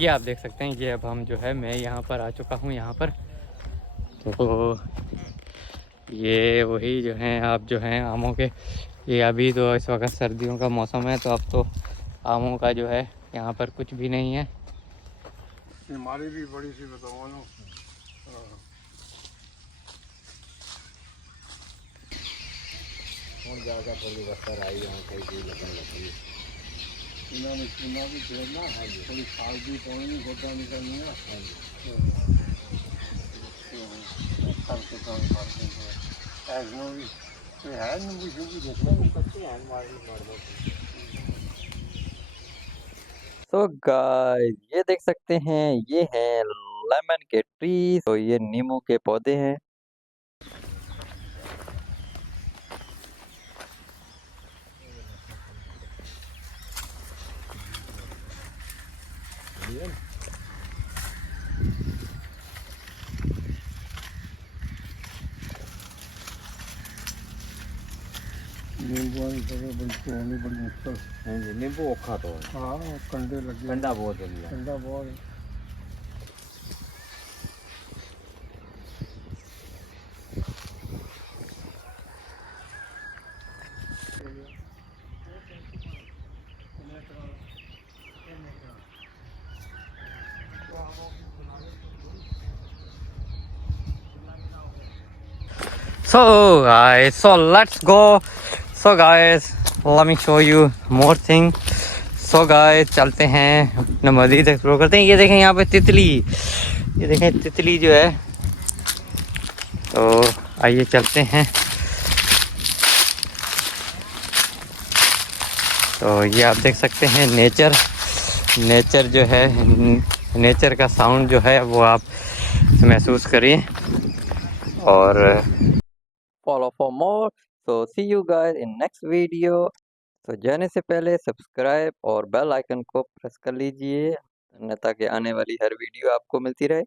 ये आप देख सकते हैं, ये अब हम जो है मैं यहाँ पर आ चुका हूँ यहाँ पर। तो ये वही जो हैं आप जो हैं आमों के, ये अभी तो इस वक्त सर्दियों का मौसम है, तो अब तो आमों का जो है यहाँ पर कुछ भी नहीं है। हमारी भी बड़ी सी बताओ ना। और ज़्यादा थोड़ी बस्तर आई यहाँ कहीं भी लगने लगी। इन्होंने चुना भी खेलना है, थोड़ी खाल भी पानी होता निकलनी है। हाँ जी, करके काम करते हैं ऐसा भी कोई है नींबू शूबू देखना कच्चे हैं मार दो। तो गाइस ये देख सकते हैं, ये है लेमन के ट्री। तो ये नींबू के पौधे हैं। नींबू वाली जगह बड़ी होनी बड़ी मुश्किल। हाँ जी, नींबू औखा तो है। हाँ कंडे लगे, ठंडा बहुत है। ठंडा बहुत है। So guys, so let's go. So guys, let me show you more thing. So guys, चलते हैं अपना मजीद एक्सप्लोर करते हैं। ये देखें यहाँ पे तितली, ये देखें तितली जो है। तो आइए चलते हैं। तो ये आप देख सकते हैं नेचर जो है, नेचर का साउंड जो है वो आप महसूस करिए। और फॉलो फॉर मोर। तो see you guys in next video. तो जाने से पहले सब्सक्राइब और बेल आइकन को प्रेस कर लीजिए, ताकि आने वाली हर वीडियो आपको मिलती रहे।